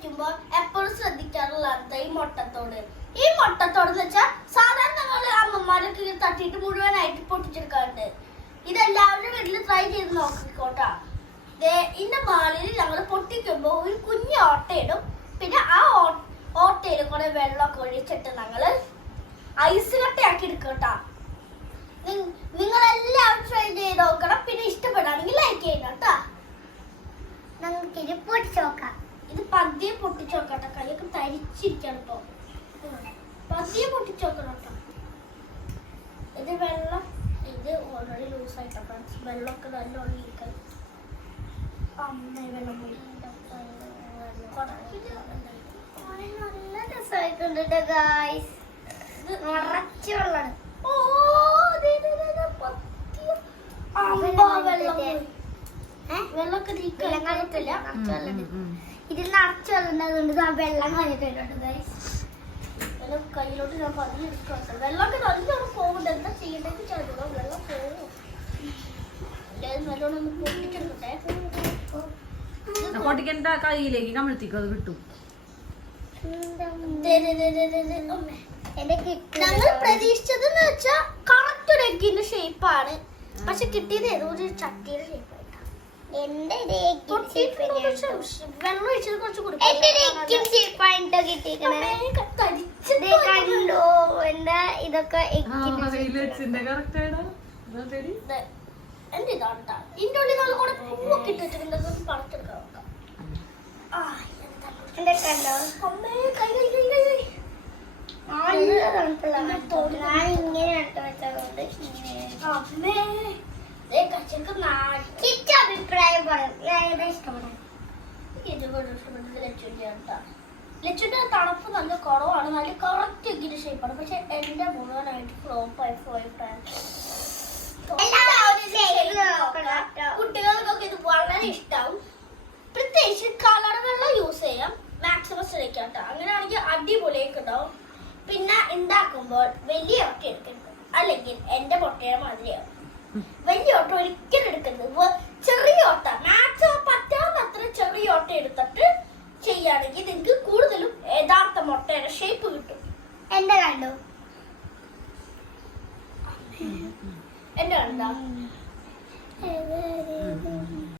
ഉണ്ടാക്കുമ്പോ എപ്പോഴും ശ്രദ്ധിക്കാറുള്ളത് ഈ മുട്ടത്തോട്. ഈ മുട്ടത്തോട് എന്ന് വെച്ചാൽ സാധാരണ ഞങ്ങൾ അമ്മമാരൊക്കെ തട്ടിയിട്ട് മുഴുവനായിട്ട് പൊട്ടിച്ചെടുക്കാറുണ്ട്. ഇതെല്ലാവരും വീട്ടിൽ ട്രൈ ചെയ്ത് നോക്കിക്കോട്ടാ. ഇതിന്റെ മാളിൽ ഞങ്ങൾ പൊട്ടിക്കുമ്പോൾ ഒരു കുഞ്ഞു ഓട്ടയിടും. പിന്നെ ആ ഓട്ടയിൽ കുറെ വെള്ളമൊക്കെ ഒഴിച്ചിട്ട് ഞങ്ങൾ ഐസ് കട്ടയാക്കി എടുക്കട്ടാ. നിങ്ങൾ എല്ലാവരും ട്രൈ ചെയ്ത് നോക്കണം. പിന്നെ ഇഷ്ടപ്പെടുകയാണെങ്കിൽ ലൈക്ക് ചെയ്യണം കേട്ടാ. നമുക്ക് ഇത് പൊട്ടിച്ച് നോക്കാം. പതിയെ പൊട്ടിച്ചു നോക്കട്ടെ കൈയൊക്കെ തരിച്ചിരിക്കണം കേട്ടോ പതിയെ പൊട്ടിച്ചു നോക്കണം കേട്ടോ ഇത് വെള്ളം ഇത് ഓൾറെഡി ലൂസ് ആയിട്ടോ. ഫ്രണ്ട്സ് വെള്ളമൊക്കെ നല്ല ഒഴുകിയിരിക്കാൻ അമ്മ വെള്ളം നല്ല രസമായിട്ടുണ്ട് ഗായ്സ് നിറച്ച് വെള്ളമാണ് ഓ ദേ, ദേ, ദേ, ദേ, പതിയെ. അമ്മ വെള്ളം പോയി വെള്ളം കളഞ്ഞിട്ടില്ല നിറച്ച് വെള്ളം ഇതിൽ നിറച്ച് വെള്ളം ഉണ്ടായതുകൊണ്ട് ആ കയ്യിലോട്ട് ഞാൻ പതിയെ എടുക്കട്ടെ വെള്ളമൊക്കെ നല്ലോണം പോകുന്നുണ്ട്. എന്താ ചെയ്യണ്ടെന്ന് ചേർക്കുക വെള്ളം പോകും. നല്ലോണം പൊട്ടിക്കണ്ട കയ്യിലേക്ക് കമിഴ്ത്തിക്കും അത് കിട്ടും. ഞങ്ങൾ പ്രതീക്ഷിച്ചതെന്ന് വെച്ചാ കറക്റ്റ് ഒരു എഗ്ഗിന്റെ ഷേപ്പാണ് പക്ഷെ കിട്ടിയത് ഏതോ ഒരു ചട്ടിയുടെ ഷേപ്പായിട്ടാണ് എന്റെ കുറച്ച് വെള്ളം ഒഴിച്ചത് എന്റെ കണ്ടോ എന്താ ഇതൊക്കെ എന്റെ ഇതാണ്. ഇതിന്റെ ഉള്ളിൽ കൂടെ പൂവൊക്കെ എന്റെ കണ്ടോ? അമ്മേ, കൈ, കൈ, കൈ, കൈ, കൈ. നല്ല തണുപ്പുള്ള ഞാൻ ഇങ്ങനെ അമ്മേ, കച്ചക്ക് ലച്ചുവിന്റെ തണുപ്പ് നല്ല കുറവാണ്. നല്ല കറക്റ്റ് എഗ്ഗിന്റെ ഷേപ്പാണ് പക്ഷെ എന്റെ മുഴുവനായിട്ട് ഫ്ലോപ്പ് ആയി പോയി എല്ലാവരും ചെയ്ത് നോക്കണം. കേട്ടോ. കുട്ടികൾക്കൊക്കെ ഇത് വളരെ ഇഷ്ടമാവും പ്രത്യേകിച്ച് കളർ വെള്ളം യൂസ് ചെയ്യാം. മാക്സിമം ശ്രമിക്കാം കേട്ടോ. അങ്ങനെയാണെങ്കിൽ അടിപൊളിയൊക്കെ ഉണ്ടാവും. പിന്നെ ഉണ്ടാക്കുമ്പോൾ വലിയ ഒക്കെ എടുക്കരുത്. അല്ലെങ്കിൽ എന്റെ പൊട്ടയുടെ മാതിരിയാവും. വലിയ ഓട്ടം ഒരിക്കലും എടുക്കരുത് വ- ചെറിയ ഓട്ട മാക്സിമം പറ്റാവുന്നത്ര ചെറിയ ഓട്ട എടുത്തിട്ട് ചെയ്യുകയാണെങ്കിൽ നിങ്ങൾക്ക് കൂടുതലും യഥാർത്ഥ മുട്ടയുടെ ഷേപ്പ് കിട്ടും എന്റെ കണ്ടോ എന്റെ കണ്ടാ